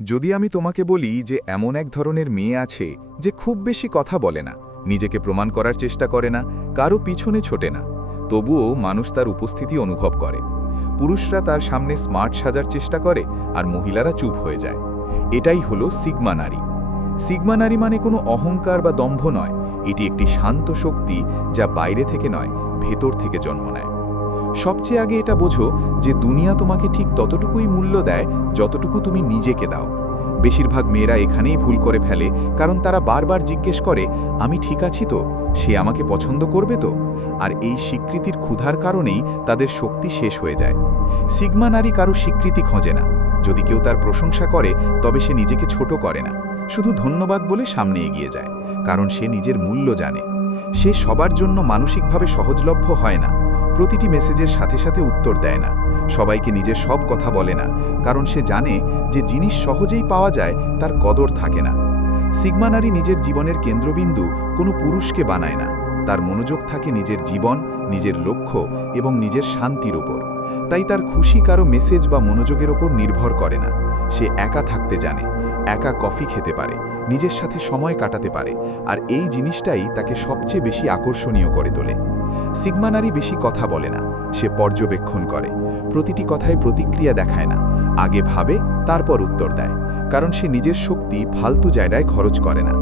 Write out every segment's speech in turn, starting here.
যদি আমি তোমাকে বলি যে এমন এক ধরনের মেয়ে আছে যে খুব বেশি কথা বলে না, নিজেকে প্রমাণ করার চেষ্টা করে না, কারো পিছনে ছোটে না, তবুও মানুষ তার উপস্থিতি অনুভব করে। পুরুষরা তার সামনে স্মার্ট সাজার চেষ্টা করে আর মহিলারা চুপ হয়ে যায়। এটাই হলো সিগমা নারী। সিগমা নারী মানে কোনো অহংকার বা দম্ভ নয়, এটি একটি শান্ত শক্তি যা বাইরে থেকে নয়, ভেতর থেকে জন্ম নেয়। সবচেয়ে আগে এটা বোঝো যে দুনিয়া তোমাকে ঠিক ততটুকুই মূল্য দেয় যতটুকু তুমি নিজেকে দাও। বেশিরভাগ মেয়েরা এখানেই ভুল করে ফেলে, কারণ তারা বারবার জিজ্ঞেস করে, আমি ঠিক আছি তো, সে আমাকে পছন্দ করবে তো। আর এই স্বীকৃতির ক্ষুধার কারণেই তাদের শক্তি শেষ হয়ে যায়। সিগমা নারী কারো স্বীকৃতি খোঁজে না। যদি কেউ তার প্রশংসা করে তবে সে নিজেকে ছোট করে না, শুধু ধন্যবাদ বলে সামনে এগিয়ে যায়, কারণ সে নিজের মূল্য জানে। সে সবার জন্য মানসিকভাবে সহজলভ্য হয় না, প্রতিটি মেসেজের সাথে সাথে উত্তর দেয় না, সবাইকে নিজের সব কথা বলে না, কারণ সে জানে যে জিনিস সহজেই পাওয়া যায় তার কদর থাকে না। সিগমা নারী নিজের জীবনের কেন্দ্রবিন্দু কোনো পুরুষকে বানায় না, তার মনোযোগ থাকে নিজের জীবন, নিজের লক্ষ্য এবং নিজের শান্তির ওপর। তাই তার খুশি কারো মেসেজ বা মনোযোগের ওপর নির্ভর করে না। সে একা থাকতে জানে, একা কফি খেতে পারে, নিজের সাথে সময় কাটাতে পারে, আর এই জিনিসটাই তাকে সবচেয়ে বেশি আকর্ষণীয় করে তোলে। সিগমা নারী বেশি কথা বলে না, সে পর্যবেক্ষণ করে, প্রতিটি কথায় প্রতিক্রিয়া দেখায় না, আগে ভাবে তারপর উত্তর দেয়, কারণ সে নিজের শক্তি ফালতু জায়গায় খরচ করে না।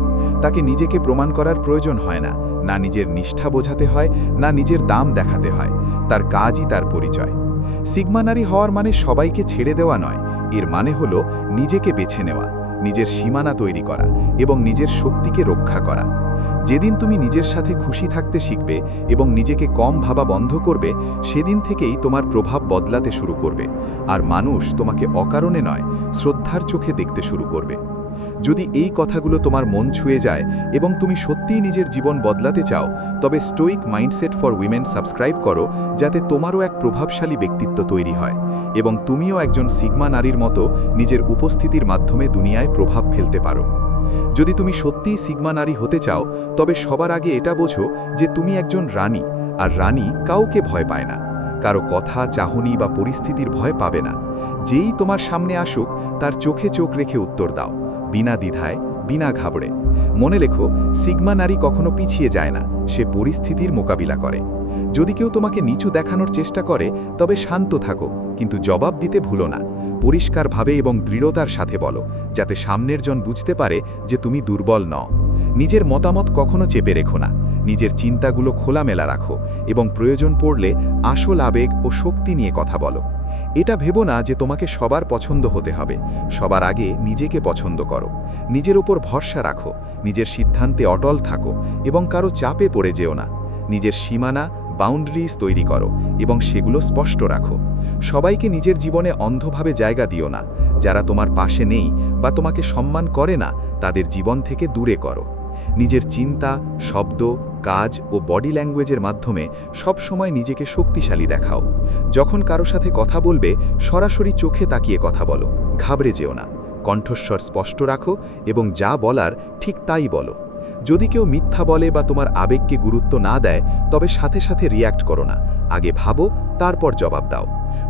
তাকে নিজেকে প্রমাণ করার প্রয়োজন হয় না, না নিজের নিষ্ঠা বোঝাতে হয়, না নিজের দাম দেখাতে হয়, তার কাজই তার পরিচয়। সিগমা নারী হওয়ার মানে সবাইকে ছেড়ে দেওয়া নয়, এর মানে হলো নিজেকে বেছে নেওয়া, নিজের সীমানা তৈরি করা এবং নিজের শক্তিকে রক্ষা করা। যেদিন তুমি নিজের সাথে খুশি থাকতে শিখবে এবং নিজেকে কম ভাবা বন্ধ করবে, সেদিন থেকেই তোমার প্রভাব বদলাতে শুরু করবে, আর মানুষ তোমাকে অকারণে নয়, শ্রদ্ধার চোখে দেখতে শুরু করবে। যদি এই কথাগুলো তোমার মন ছুঁয়ে যায় এবং তুমি সত্যিই নিজের জীবন বদলাতে চাও, তবে Stoic mindset for women subscribe করো, যাতে তোমারও এক প্রভাবশালী ব্যক্তিত্ব তৈরি হয় এবং তুমিও একজন সিগমা নারীর মতো নিজের উপস্থিতির মাধ্যমে দুনিয়ায় প্রভাব ফেলতে পারো। যদি তুমি সত্যিই সিগমা নারী হতে চাও, তবে সবার আগে এটা বোঝো যে তুমি একজন রানী, আর রানী কাউকে ভয় পায় না, কারো কথা, চাহনি বা পরিস্থিতির ভয় পাবে না। যেই তোমার সামনে আসুক তার চোখে চোখ রেখে উত্তর দাও, বিনা দ্বিধায়, বিনা ঘাবড়ে। মনে রেখো, সিগমা নারী কখনো পিছিয়ে যায় না, সে পরিস্থিতির মোকাবিলা করে। যদি কেউ তোমাকে নিচু দেখানোর চেষ্টা করে তবে শান্ত থাকো, কিন্তু জবাব দিতে ভুলো না। পরিষ্কারভাবে এবং দৃঢ়তার সাথে বলো, যাতে সামনের জন বুঝতে পারে যে তুমি দুর্বল নও। নিজের মতামত কখনো চেপে রেখো না, নিজের চিন্তাগুলো খোলামেলা রাখো এবং প্রয়োজন পড়লে আসল আবেগ ও শক্তি নিয়ে কথা বলো। এটা ভেবো না যে তোমাকে সবার পছন্দ হতে হবে, সবার আগে নিজেকে পছন্দ করো। নিজের ওপর ভরসা রাখো, নিজের সিদ্ধান্তে অটল থাকো এবং কারো চাপে পড়ে যেও না। নিজের সীমানা, বাউন্ডারিজ তৈরি করো এবং সেগুলো স্পষ্ট রাখো। সবাইকে নিজের জীবনে অন্ধভাবে জায়গা দিও না। যারা তোমার পাশে নেই বা তোমাকে সম্মান করে না, তাদের জীবন থেকে দূরে করো। নিজের চিন্তা, শব্দ, কাজ ও বডি ল্যাঙ্গুয়েজের মাধ্যমে সবসময় নিজেকে শক্তিশালী দেখাও। যখন কারো সাথে কথা বলবে, সরাসরি চোখে তাকিয়ে কথা বলো, ঘাবড়ে যেও না। কণ্ঠস্বর স্পষ্ট রাখো এবং যা বলার ঠিক তাই বলো। যদি কেউ মিথ্যা বলে বা তোমার আবেগকে গুরুত্ব না দেয়, তবে সাথে সাথে রিয়্যাক্ট করো না, আগে ভাবো তারপর জবাব দাও।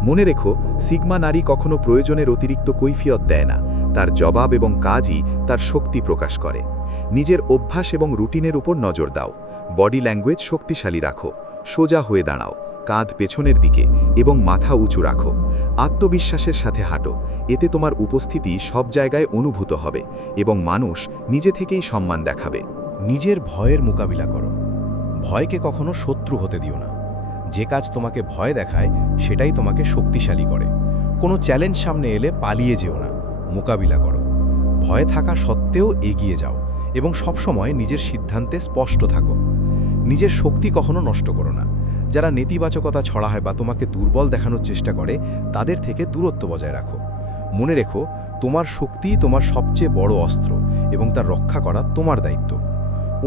মনে রেখো, সিগমা নারী কখনো প্রয়োজনের অতিরিক্ত কৈফিয়ত দেয় না, তার জবাব এবং কাজই তার শক্তি প্রকাশ করে। নিজের অভ্যাস এবং রুটিনের উপর নজর দাও। বডি ল্যাঙ্গুয়েজ শক্তিশালী রাখো, সোজা হয়ে দাঁড়াও, কাঁধ পেছনের দিকে এবং মাথা উঁচু রাখো। আত্মবিশ্বাসের সাথে হাঁটো, এতে তোমার উপস্থিতি সব জায়গায় অনুভূত হবে এবং মানুষ নিজে থেকেই সম্মান দেখাবে। নিজের ভয়ের মোকাবিলা করো। ভয়কে কখনো শত্রু হতে দিও না। যে কাজ তোমাকে ভয় দেখায় সেটাই তোমাকে শক্তিশালী করে। কোনো চ্যালেঞ্জ সামনে এলে পালিয়ে যেও না, মোকাবিলা করো। ভয় থাকা সত্ত্বেও এগিয়ে যাও এবং সবসময় নিজের সিদ্ধান্তে স্পষ্ট থাকো। নিজের শক্তি কখনো নষ্ট করো না। যারা নেতিবাচকতা ছড়ায় বা তোমাকে দুর্বল দেখানোর চেষ্টা করে, তাদের থেকে দূরত্ব বজায় রাখো। মনে রেখো, তোমার শক্তিই তোমার সবচেয়ে বড় অস্ত্র এবং তা রক্ষা করা তোমার দায়িত্ব।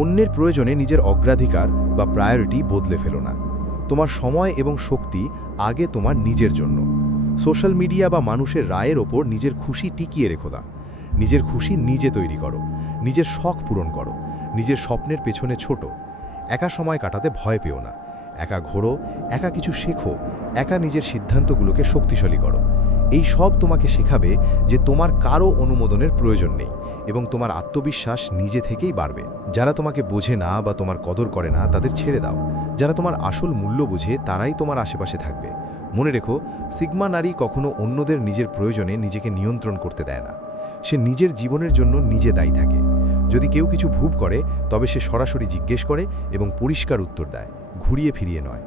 অন্যের প্রয়োজনে নিজের অগ্রাধিকার বা প্রায়োরিটি বদলে ফেলো না। তোমার সময় এবং শক্তি আগে তোমার নিজের জন্য। সোশ্যাল মিডিয়া বা মানুষের রায়ের ওপর নিজের খুশি টিকিয়ে রেখো না। নিজের খুশি নিজে তৈরি করো, নিজের শখ পূরণ করো, নিজের স্বপ্নের পেছনে ছোট। একা সময় কাটাতে ভয় পেও না। একা ঘোরো, একা কিছু শেখো, একা নিজের সিদ্ধান্তগুলোকে শক্তিশালী করো। এই সব তোমাকে শেখাবে যে তোমার কারো অনুমোদনের প্রয়োজন নেই এবং তোমার আত্মবিশ্বাস নিজে থেকেই বাড়বে। যারা তোমাকে বোঝে না বা তোমার কদর করে না তাদের ছেড়ে দাও। যারা তোমার আসল মূল্য বোঝে তারাই তোমার আশেপাশে থাকবে। মনে রেখো, সিগমা নারী কখনো অন্যদের নিজের প্রয়োজনে নিজেকে নিয়ন্ত্রণ করতে দেয় না। সে নিজের জীবনের জন্য নিজে দায়ী থাকে। যদি কেউ কিছু ভুল করে তবে সে সরাসরি জিজ্ঞেস করে এবং পরিষ্কার উত্তর দেয়, ঘুরিয়ে ফিরিয়ে নয়।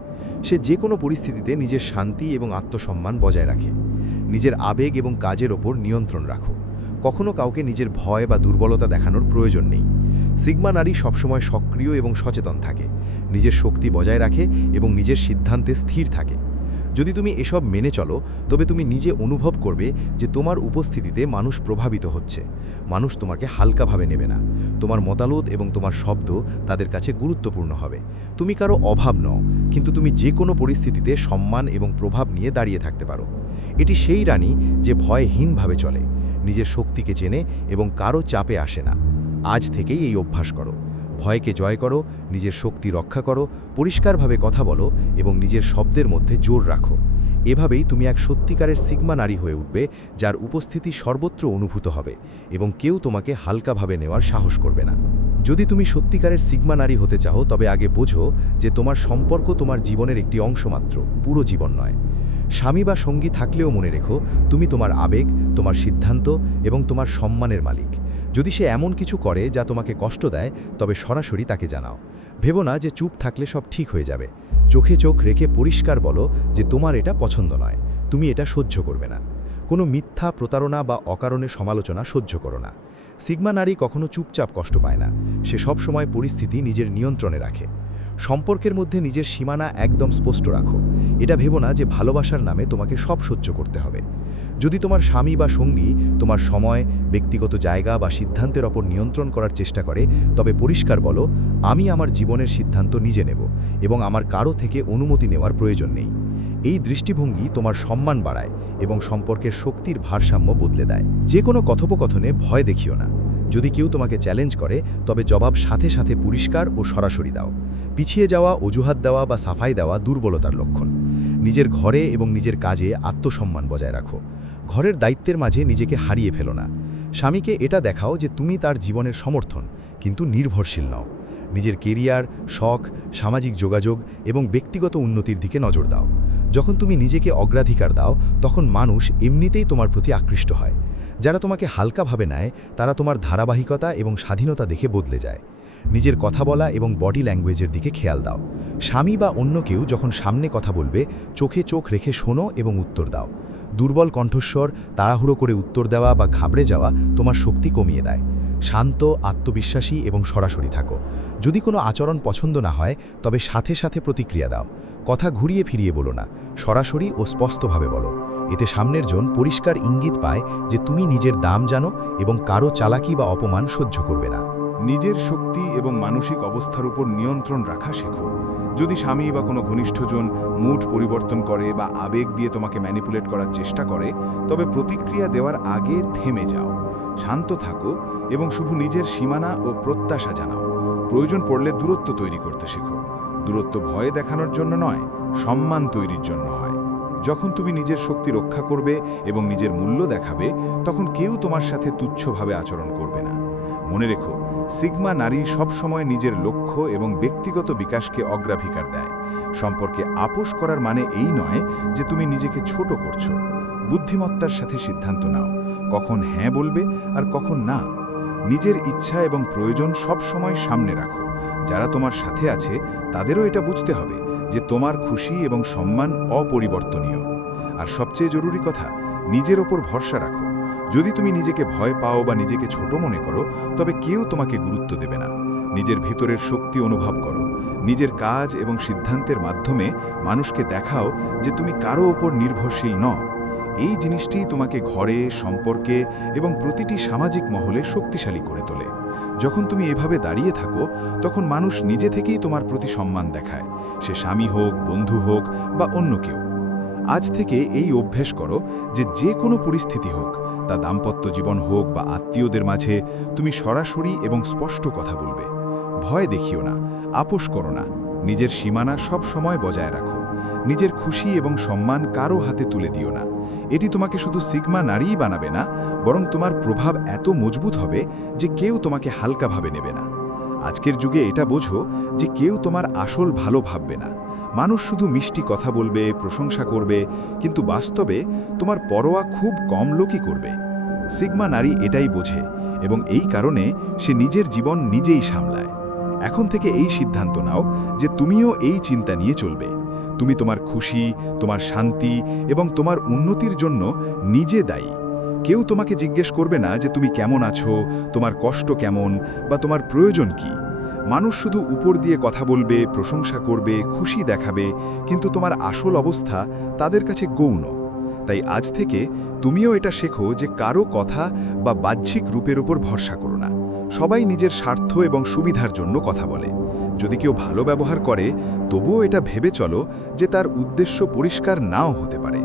সে যে কোনো পরিস্থিতিতে নিজের শান্তি এবং আত্মসম্মান বজায় রাখে। নিজের আবেগ এবং কাজের ওপর নিয়ন্ত্রণ রাখো। কখনো কাউকে নিজের ভয় বা দুর্বলতা দেখানোর প্রয়োজন নেই। সিগমা নারী সবসময় সক্রিয় এবং সচেতন থাকে, নিজের শক্তি বজায় রাখে এবং নিজের সিদ্ধান্তে স্থির থাকে। যদি তুমি এসব মেনে চলো তবে তুমি নিজে অনুভব করবে যে তোমার উপস্থিতিতে মানুষ প্রভাবিত হচ্ছে। মানুষ তোমাকে হালকাভাবে নেবে না। তোমার মতামত এবং তোমার শব্দ তাদের কাছে গুরুত্বপূর্ণ হবে। তুমি কারো অভাব নও, কিন্তু তুমি যে কোনো পরিস্থিতিতে সম্মান এবং প্রভাব নিয়ে দাঁড়িয়ে থাকতে পারো। এটি সেই রানী যে ভয়হীনভাবে চলে, নিজের শক্তিকে চেনে এবং কারো চাপে আসে না। আজ থেকেই এই অভ্যাস করো। ভয়কে জয় করো, নিজের শক্তি রক্ষা করো, পরিষ্কারভাবে কথা বলো এবং নিজের শব্দের মধ্যে জোর রাখো। এভাবেই তুমি এক সত্যিকারের সিগমা নারী হয়ে উঠবে, যার উপস্থিতি সর্বত্র অনুভূত হবে এবং কেউ তোমাকে হালকাভাবে নেওয়ার সাহস করবে না। যদি তুমি সত্যিকারের সিগমা নারী হতে চাও তবে আগে বোঝো যে তোমার সম্পর্ক তোমার জীবনের একটি অংশ মাত্র, পুরো জীবন নয়। স্বামী বা সঙ্গী থাকলেও মনে রেখো, তুমি তোমার আবেগ, তোমার সিদ্ধান্ত এবং তোমার সম্মানের মালিক। যদি সে এমন কিছু করে যা তোমাকে কষ্ট দেয় তবে সরাসরি তাকে জানাও। ভেবো না যে চুপ থাকলে সব ঠিক হয়ে যাবে। চোখে চোখ রেখে পরিষ্কার বলো যে তোমার এটা পছন্দ নয়, তুমি এটা সহ্য করবে না। কোনো মিথ্যা, প্রতারণা বা অকারণে সমালোচনা সহ্য করো না। সিগমা নারী কখনো চুপচাপ কষ্ট পায় না। সে সবসময় পরিস্থিতি নিজের নিয়ন্ত্রণে রাখে। সম্পর্কের মধ্যে নিজের সীমানা একদম স্পষ্ট রাখো। এটা ভেবো না যে ভালোবাসার নামে তোমাকে সব সহ্য করতে হবে। যদি তোমার স্বামী বা সঙ্গী তোমার সময়, ব্যক্তিগত জায়গা বা সিদ্ধান্তের ওপর নিয়ন্ত্রণ করার চেষ্টা করে তবে পরিষ্কার বলো, আমি আমার জীবনের সিদ্ধান্ত নিজে নেব এবং আমার কারো থেকে অনুমতি নেওয়ার প্রয়োজন নেই। এই দৃষ্টিভঙ্গি তোমার সম্মান বাড়ায় এবং সম্পর্কের শক্তির ভারসাম্য বদলে দেয়। যে কোনো কথোপকথনে ভয় দেখিও না। যদি কেউ তোমাকে চ্যালেঞ্জ করে তবে জবাব সাথে সাথে পরিষ্কার ও সরাসরি দাও। পিছিয়ে যাওয়া, অজুহাত দেওয়া বা সাফাই দেওয়া দুর্বলতার লক্ষণ। নিজের ঘরে এবং নিজের কাজে আত্মসম্মান বজায় রাখো। ঘরের দায়িত্বের মাঝে নিজেকে হারিয়ে ফেলো না। স্বামীকে এটা দেখাও যে তুমি তার জীবনের সমর্থন, কিন্তু নির্ভরশীল নও। নিজের কেরিয়ার, শখ, সামাজিক যোগাযোগ এবং ব্যক্তিগত উন্নতির দিকে নজর দাও। যখন তুমি নিজেকে অগ্রাধিকার দাও তখন মানুষ এমনিতেই তোমার প্রতি আকৃষ্ট হয়। যারা তোমাকে হালকাভাবে নেয় তারা তোমার ধারাবাহিকতা এবং স্বাধীনতা দেখে বদলে যায়। নিজের কথা বলা এবং বডি ল্যাঙ্গুয়েজের দিকে খেয়াল দাও। স্বামী বা অন্য কেউ যখন সামনে কথা বলবে চোখে চোখ রেখে শোনো এবং উত্তর দাও। দুর্বল কণ্ঠস্বর, তাড়াহুড়ো করে উত্তর দেওয়া বা ঘাবড়ে যাওয়া তোমার শক্তি কমিয়ে দেয়। শান্ত, আত্মবিশ্বাসী এবং সরাসরি থাকো। যদি কোনো আচরণ পছন্দ না হয় তবে সাথে সাথে প্রতিক্রিয়া দাও। কথা ঘুরিয়ে ফিরিয়ে বলো না, সরাসরি ও স্পষ্টভাবে বলো। এতে সামনের জন পরিষ্কার ইঙ্গিত পায় যে তুমি নিজের দাম জানো এবং কারো চালাকি বা অপমান সহ্য করবে না। নিজের শক্তি এবং মানসিক অবস্থার উপর নিয়ন্ত্রণ রাখা শেখো। যদি স্বামী বা কোনো ঘনিষ্ঠজন মুড পরিবর্তন করে বা আবেগ দিয়ে তোমাকে ম্যানিপুলেট করার চেষ্টা করে তবে প্রতিক্রিয়া দেওয়ার আগে থেমে যাও, শান্ত থাকো এবং শুধু নিজের সীমানা ও প্রত্যাশা জানাও। প্রয়োজন পড়লে দূরত্ব তৈরি করতে শেখো। দূরত্ব ভয় দেখানোর জন্য নয়, সম্মান তৈরির জন্য হয়। যখন তুমি নিজের শক্তি রক্ষা করবে এবং নিজের মূল্য দেখাবে তখন কেউ তোমার সাথে তুচ্ছভাবে আচরণ করবে না। মনে রেখো, সিগমা নারী সবসময় নিজের লক্ষ্য এবং ব্যক্তিগত বিকাশকে অগ্রাধিকার দেয়। সম্পর্কে আপোষ করার মানে এই নয় যে তুমি নিজেকে ছোট করছো। বুদ্ধিমত্তার সাথে সিদ্ধান্ত নাও, কখন হ্যাঁ বলবে আর কখন না। নিজের ইচ্ছা এবং প্রয়োজন সবসময় সামনে রাখো। যারা তোমার সাথে আছে তাদেরও এটা বুঝতে হবে যে তোমার খুশি এবং সম্মান অপরিবর্তনীয়। আর সবচেয়ে জরুরি কথা, নিজের ওপর ভরসা রাখো। যদি তুমি নিজেকে ভয় পাও বা নিজেকে ছোট মনে করো তবে কেউ তোমাকে গুরুত্ব দেবে না। নিজের ভিতরের শক্তি অনুভব করো। নিজের কাজ এবং সিদ্ধান্তের মাধ্যমে মানুষকে দেখাও যে তুমি কারো ওপর নির্ভরশীল নও। এই জিনিসটি তোমাকে ঘরে, সম্পর্কে এবং প্রতিটি সামাজিক মহলে শক্তিশালী করে তোলে। যখন তুমি এভাবে দাঁড়িয়ে থাকো তখন মানুষ নিজে থেকেই তোমার প্রতি সম্মান দেখায়, সে স্বামী হোক, বন্ধু হোক বা অন্য কেউ। আজ থেকে এই অভ্যেস করো যে যে কোনো পরিস্থিতি হোক, তা দাম্পত্য জীবন হোক বা আত্মীয়দের মাঝে, তুমি সরাসরি এবং স্পষ্ট কথা বলবে। ভয় দেখিও না, আপোষ করো না, নিজের সীমানা সব সময় বজায় রাখো। নিজের খুশি এবং সম্মান কারো হাতে তুলে দিও না। এটি তোমাকে শুধু সিগমা নারীই বানাবে না, বরং তোমার প্রভাব এত মজবুত হবে যে কেউ তোমাকে হালকাভাবে নেবে না। আজকের যুগে এটা বোঝো যে কেউ তোমার আসল ভালো ভাববে না। মানুষ শুধু মিষ্টি কথা বলবে, প্রশংসা করবে, কিন্তু বাস্তবে তোমার পরোয়া খুব কম লোকই করবে। সিগমা নারী এটাই বোঝে এবং এই কারণে সে নিজের জীবন নিজেই সামলায়। এখন থেকে এই সিদ্ধান্ত নাও যে তুমিও এই চিন্তা নিয়ে চলবে। তুমি তোমার খুশি, তোমার শান্তি এবং তোমার উন্নতির জন্য নিজে দায়ী। কেউ তোমাকে জিজ্ঞেস করবে না যে তুমি কেমন আছো, তোমার কষ্ট কেমন বা তোমার প্রয়োজন কি। মানুষ শুধু উপর দিয়ে কথা বলবে, প্রশংসা করবে, খুশি দেখাবে, কিন্তু তোমার আসল অবস্থা তাদের কাছে গৌণ। তাই আজ থেকে তুমিও এটা শেখো যে কারো কথা বা বাহ্যিক রূপের উপর ভরসা করো না। সবাই নিজের স্বার্থ এবং সুবিধার জন্য কথা বলে। যদি কেউ ভালো ব্যবহার করে, তবুও এটা ভেবে চলো যে তার উদ্দেশ্য পরিষ্কার নাও হতে পারে।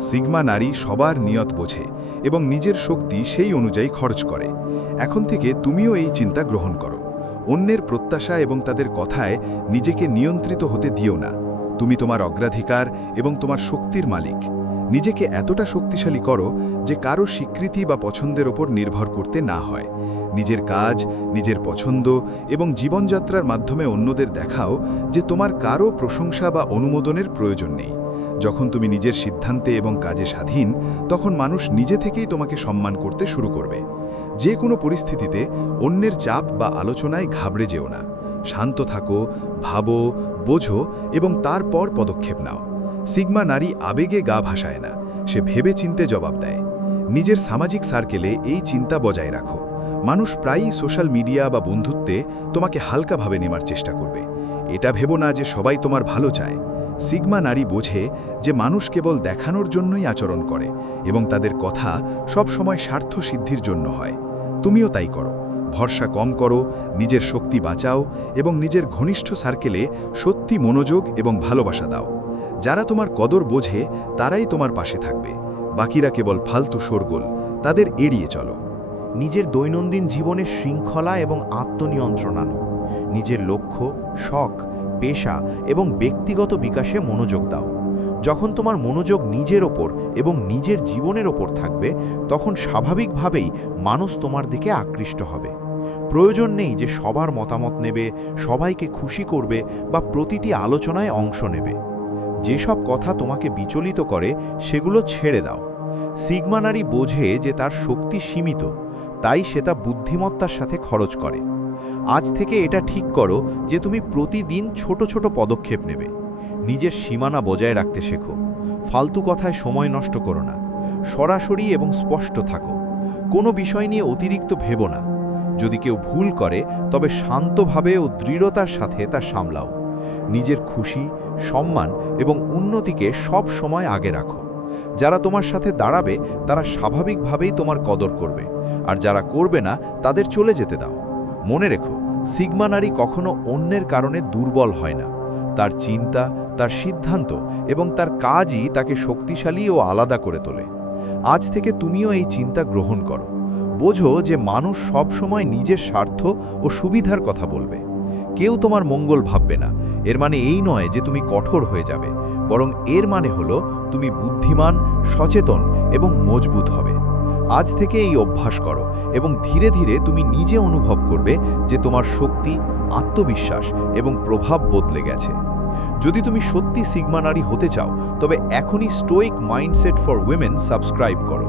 সিগমা নারী সবার নিয়ত বোঝে এবং নিজের শক্তি সেই অনুযায়ী খরচ করে। এখন থেকে তুমিও এই চিন্তা গ্রহণ করো। অন্যের প্রত্যাশা এবং তাদের কথায় নিজেকে নিয়ন্ত্রিত হতে দিও না। তুমি তোমার অগ্রাধিকার এবং তোমার শক্তির মালিক। নিজেকে এতটা শক্তিশালী করো যে কারো স্বীকৃতি বা পছন্দের ওপর নির্ভর করতে না হয়। নিজের কাজ, নিজের পছন্দ এবং জীবনযাত্রার মাধ্যমে অন্যদের দেখাও যে তোমার কারো প্রশংসা বা অনুমোদনের প্রয়োজন নেই। যখন তুমি নিজের সিদ্ধান্তে এবং কাজে স্বাধীন, তখন মানুষ নিজে থেকেই তোমাকে সম্মান করতে শুরু করবে। যে কোনো পরিস্থিতিতে অন্যের চাপ বা আলোচনায় ঘাবড়ে যেও না। শান্ত থাকো, ভাবো, বোঝো এবং তারপর পদক্ষেপ নাও। সিগমা নারী আবেগে গা ভাসায় না, সে ভেবে চিন্তে জবাব দেয়। নিজের সামাজিক সার্কেলে এই চিন্তা বজায় রাখো। মানুষ প্রায়ই সোশ্যাল মিডিয়া বা বন্ধুত্বে তোমাকে হালকাভাবে নেওয়ার চেষ্টা করবে। এটা ভেবো না যে সবাই তোমার ভালো চায়। সিগমা নারী বোঝে যে মানুষ কেবল দেখানোর জন্যই আচরণ করে এবং তাদের কথা সব সময় স্বার্থ সিদ্ধির জন্য হয়। তুমিও তাই করো। ভরসা কম করো, নিজের শক্তি বাঁচাও এবং নিজের ঘনিষ্ঠ সার্কেলে সত্যি মনোযোগ এবং ভালোবাসা দাও। যারা তোমার কদর বোঝে তারাই তোমার পাশে থাকবে। বাকিরা কেবল ফালতু শোরগোল, তাদের এড়িয়ে চলো। নিজের দৈনন্দিন জীবনে শৃঙ্খলা এবং আত্মনিয়ন্ত্রণ আনো। নিজের লক্ষ্য, শখ, পেশা এবং ব্যক্তিগত বিকাশে মনোযোগ দাও। যখন তোমার মনোযোগ নিজের ওপর এবং নিজের জীবনের ওপর থাকবে, তখন স্বাভাবিকভাবেই মানুষ তোমার দিকে আকৃষ্ট হবে। প্রয়োজন নেই যে সবার মতামত নেবে, সবাইকে খুশি করবে বা প্রতিটি আলোচনায় অংশ নেবে। যেসব কথা তোমাকে বিচলিত করে সেগুলো ছেড়ে দাও। সিগমা নারী বোঝে যে তার শক্তি সীমিত, তাই সে তা বুদ্ধিমত্তার সাথে খরচ করে। আজ থেকে এটা ঠিক করো যে তুমি প্রতিদিন ছোট ছোট পদক্ষেপ নেবে। নিজের সীমানা বজায় রাখতে শেখো। ফালতু কথায় সময় নষ্ট করো না। সরাসরি এবং স্পষ্ট থাকো। কোনো বিষয় নিয়ে অতিরিক্ত ভেবো না। যদি কেউ ভুল করে, তবে শান্তভাবে ও দৃঢ়তার সাথে তা সামলাও। নিজের খুশি, সম্মান এবং উন্নতিকে সব সময় আগে রাখো। যারা তোমার সাথে দাঁড়াবে তারা স্বাভাবিকভাবেই তোমার কদর করবে, আর যারা করবে না তাদের চলে যেতে দাও। মনে রেখো, সিগমা নারী কখনো অন্যের কারণে দুর্বল হয় না। তার চিন্তা, তার সিদ্ধান্ত এবং তার কাজই তাকে শক্তিশালী ও আলাদা করে তোলে। আজ থেকে তুমিও এই চিন্তা গ্রহণ করো। বোঝো যে মানুষ সব সময় নিজের স্বার্থ ও সুবিধার কথা বলবে। কেউ তোমার মঙ্গল ভাববে না। এর মানে এই নয় যে তুমি কঠোর হয়ে যাবে, বরং এর মানে হলো তুমি বুদ্ধিমান, সচেতন এবং মজবুত হবে। আজ থেকে এই অভ্যাস করো এবং ধীরে ধীরে তুমি নিজে অনুভব করবে যে তোমার শক্তি, আত্মবিশ্বাস এবং প্রভাব বদলে গেছে। যদি তুমি সত্যি সিগমা নারী হতে চাও, তবে এখনই Stoic mindset for women subscribe করো।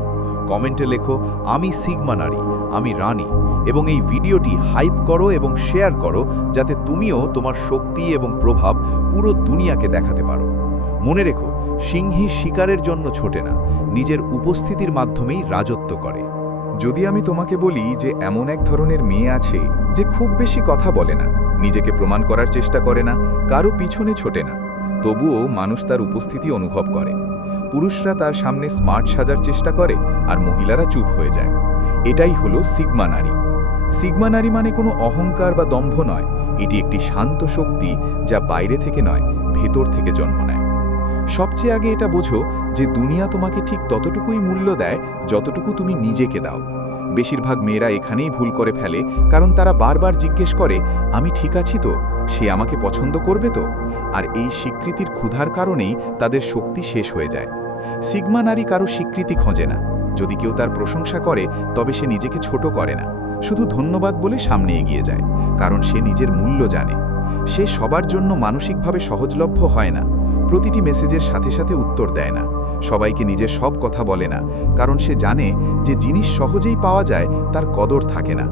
কমেন্টে লেখো, আমি সিগমা নারী, আমি রানী, এবং এই ভিডিওটি হাইপ করো এবং শেয়ার করো, যাতে তুমিও তোমার শক্তি এবং প্রভাব পুরো দুনিয়াকে দেখাতে পারো। মনে রেখো, সিংহী শিকারের জন্য ছোটে না, নিজের উপস্থিতির মাধ্যমেই রাজত্ব করে। যদি আমি তোমাকে বলি যে এমন এক ধরনের মেয়ে আছে যে খুব বেশি কথা বলে না, নিজেকে প্রমাণ করার চেষ্টা করে না, কারো পিছনে ছোটে না, তবুও মানুষ তার উপস্থিতি অনুভব করে। পুরুষরা তার সামনে স্মার্ট সাজার চেষ্টা করে আর মহিলারা চুপ হয়ে যায়। এটাই হলো সিগমা নারী। সিগমা নারী মানে কোনো অহংকার বা দম্ভ নয়, এটি একটি শান্ত শক্তি যা বাইরে থেকে নয়, ভেতর থেকে জন্ম নেয়। সবচেয়ে আগে এটা বোঝো যে দুনিয়া তোমাকে ঠিক ততটুকুই মূল্য দেয় যতটুকু তুমি নিজেকে দাও। বেশিরভাগ মেয়েরা এখানেই ভুল করে ফেলে, কারণ তারা বারবার জিজ্ঞেস করে, আমি ঠিক আছি তো, সে আমাকে পছন্দ করবে তো? আর এই স্বীকৃতির ক্ষুধার কারণেই তাদের শক্তি শেষ হয়ে যায়। সিগমা নারী কারো স্বীকৃতি খোঁজে না। যদি কেউ তার প্রশংসা করে তবে সে নিজেকে ছোট করে না, শুধু ধন্যবাদ বলে সামনে এগিয়ে যায়, কারণ সে নিজের মূল্য জানে। সে সবার জন্য মানসিকভাবে সহজলভ্য হয় না, প্রতিটি মেসেজের সাথে সাথে উত্তর দেয় না, সবাইকে নিজের সব কথা বলে না, কারণ সে জানে যে জিনিস সহজেই পাওয়া যায় তার কদর থাকে না।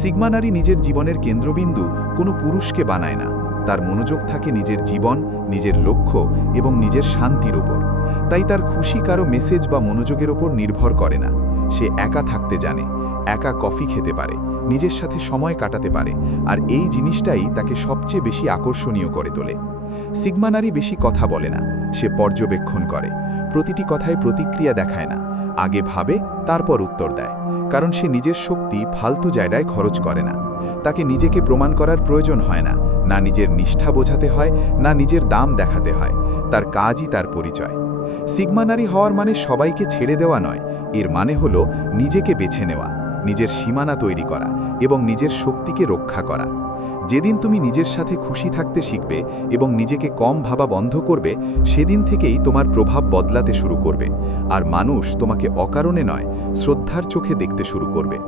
সিগমা নারী নিজের জীবনের কেন্দ্রবিন্দু কোনো পুরুষকে বানায় না, তার মনোযোগ থাকে নিজের জীবন, নিজের লক্ষ্য এবং নিজের শান্তির ওপর। তাই তার খুশি কারো মেসেজ বা মনোযোগের ওপর নির্ভর করে না। সে একা থাকতে জানে, একা কফি খেতে পারে, নিজের সাথে সময় কাটাতে পারে, আর এই জিনিসটাই তাকে সবচেয়ে বেশি আকর্ষণীয় করে তোলে। সিগমা নারী বেশি কথা বলে না, সে পর্যবেক্ষণ করে, প্রতিটি কথায় প্রতিক্রিয়া দেখায় না, আগে ভাবে তারপর উত্তর দেয়, কারণ সে নিজের শক্তি ফালতু জায়গায় খরচ করে না। তাকে নিজেকে প্রমাণ করার প্রয়োজন হয় না, না নিজের নিষ্ঠা বোঝাতে হয়, না নিজের দাম দেখাতে হয়, তার কাজই তার পরিচয়। সিগমা নারী হওয়ার মানে সবাইকে ছেড়ে দেওয়া নয়, এর মানে হলো নিজেকে বেছে নেওয়া, নিজের সীমানা তৈরি করা এবং নিজের শক্তিকে রক্ষা করা। যেদিন তুমি নিজের সাথে খুশি থাকতে শিখবে এবং নিজেকে কম ভাবা বন্ধ করবে, সেদিন থেকেই তোমার প্রভাব বদলাতে শুরু করবে, আর মানুষ তোমাকে অকারণে নয়, শ্রদ্ধার চোখে দেখতে শুরু করবে।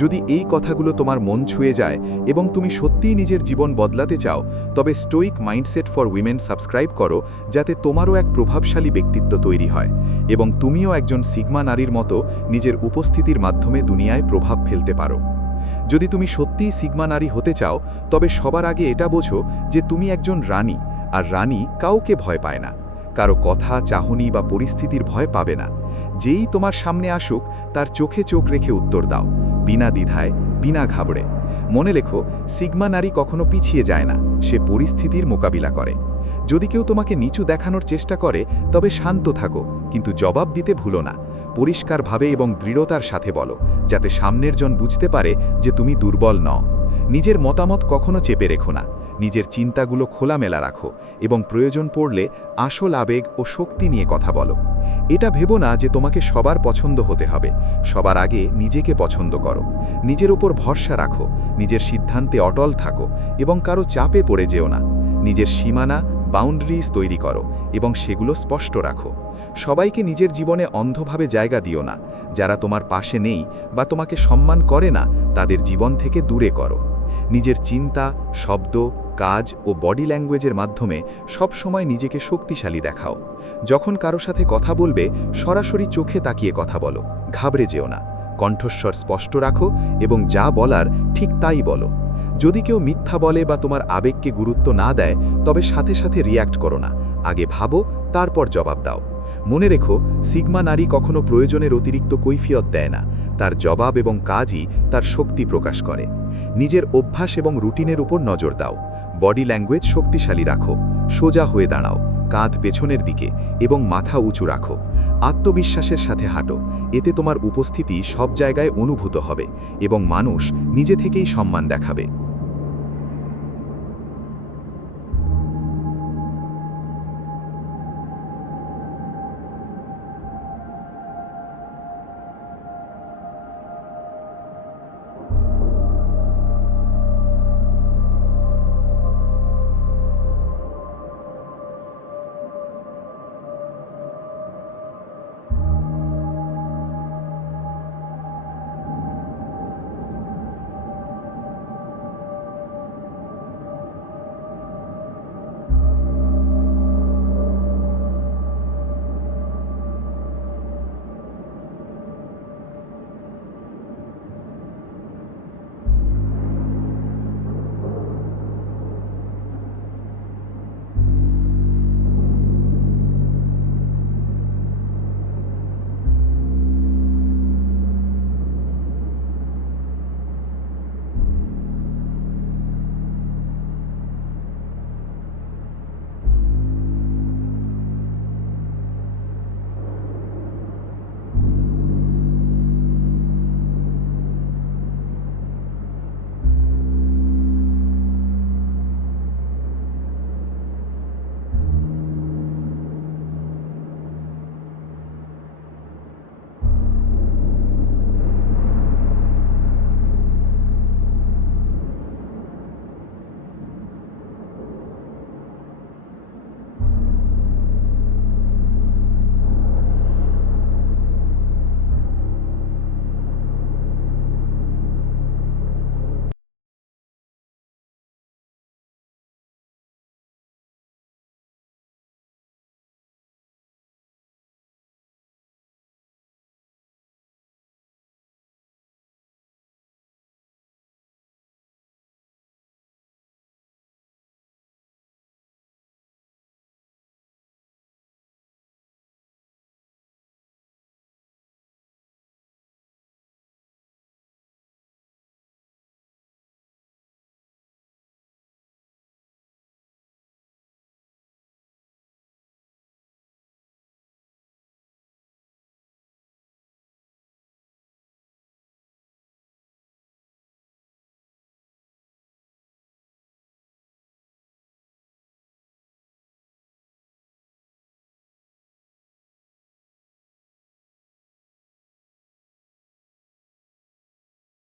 যদি এই কথাগুলো তোমার মন ছুঁয়ে যায় এবং তুমি সত্যিই নিজের জীবন বদলাতে চাও, তবে Stoic mindset for women subscribe করো, যাতে তোমারও এক প্রভাবশালী ব্যক্তিত্ব তৈরি হয় এবং তুমিও একজন সিগমা নারীর মতো নিজের উপস্থিতির মাধ্যমে দুনিয়ায় প্রভাব ফেলতে পারো। যদি তুমি সত্যিই সিগমা নারী হতে চাও, তবে সবার আগে এটা বোঝো যে তুমি একজন রানী, আর রানী কাউকে ভয় পায় না, কারো কথা, চাহনি বা পরিস্থিতির ভয় পাবে না। যেই তোমার সামনে আসুক তার চোখে চোখ রেখে উত্তর দাও, বিনা দ্বিধায়, বিনা ঘাবড়ে। মনে রেখো, সিগমা নারী কখনো পিছিয়ে যায় না, সে পরিস্থিতির মোকাবিলা করে। যদি কেউ তোমাকে নিচু দেখানোর চেষ্টা করে তবে শান্ত থাকো, কিন্তু জবাব দিতে ভুলো না। পরিষ্কারভাবে এবং দৃঢ়তার সাথে বলো, যাতে সামনের জন বুঝতে পারে যে তুমি দুর্বল নও। নিজের মতামত কখনো চেপে রেখো না, নিজের চিন্তাগুলো খোলামেলা রাখো এবং প্রয়োজন পড়লে আসল আবেগ ও শক্তি নিয়ে কথা বলো। এটা ভেবো না যে তোমাকে সবার পছন্দ হতে হবে, সবার আগে নিজেকে পছন্দ করো। নিজের ওপর ভরসা রাখো, নিজের সিদ্ধান্তে অটল থাকো এবং কারো চাপে পড়ে যেও না। নিজের সীমানা, বাউন্ডারিজ তৈরি করো এবং সেগুলো স্পষ্ট রাখো। সবাইকে নিজের জীবনে অন্ধভাবে জায়গা দিও না। যারা তোমার পাশে নেই বা তোমাকে সম্মান করে না, তাদের জীবন থেকে দূরে করো। নিজের চিন্তা, শব্দ, কাজ ও বডি ল্যাঙ্গুয়েজের মাধ্যমে সবসময় নিজেকে শক্তিশালী দেখাও। যখন কারো সাথে কথা বলবে, সরাসরি চোখে তাকিয়ে কথা বলো, ঘাবড়ে যেও না। কণ্ঠস্বর স্পষ্ট রাখো এবং যা বলার ঠিক তাই বলো। যদি কেউ মিথ্যা বলে বা তোমার আবেগকে গুরুত্ব না দেয়, তবে সাথে সাথে রিয়্যাক্ট করো না, আগে ভাবো তারপর জবাব দাও। মনে রেখো, সিগমা নারী কখনো প্রয়োজনের অতিরিক্ত কৈফিয়ত দেয় না, তার জবাব এবং কাজই তার শক্তি প্রকাশ করে। নিজের অভ্যাস এবং রুটিনের উপর নজর দাও। বডি ল্যাঙ্গুয়েজ শক্তিশালী রাখো, সোজা হয়ে দাঁড়াও, কাঁধ পেছনের দিকে এবং মাথা উঁচু রাখো। আত্মবিশ্বাসের সাথে হাঁটো, এতে তোমার উপস্থিতি সব জায়গায় অনুভূত হবে এবং মানুষ নিজে থেকেই সম্মান দেখাবে।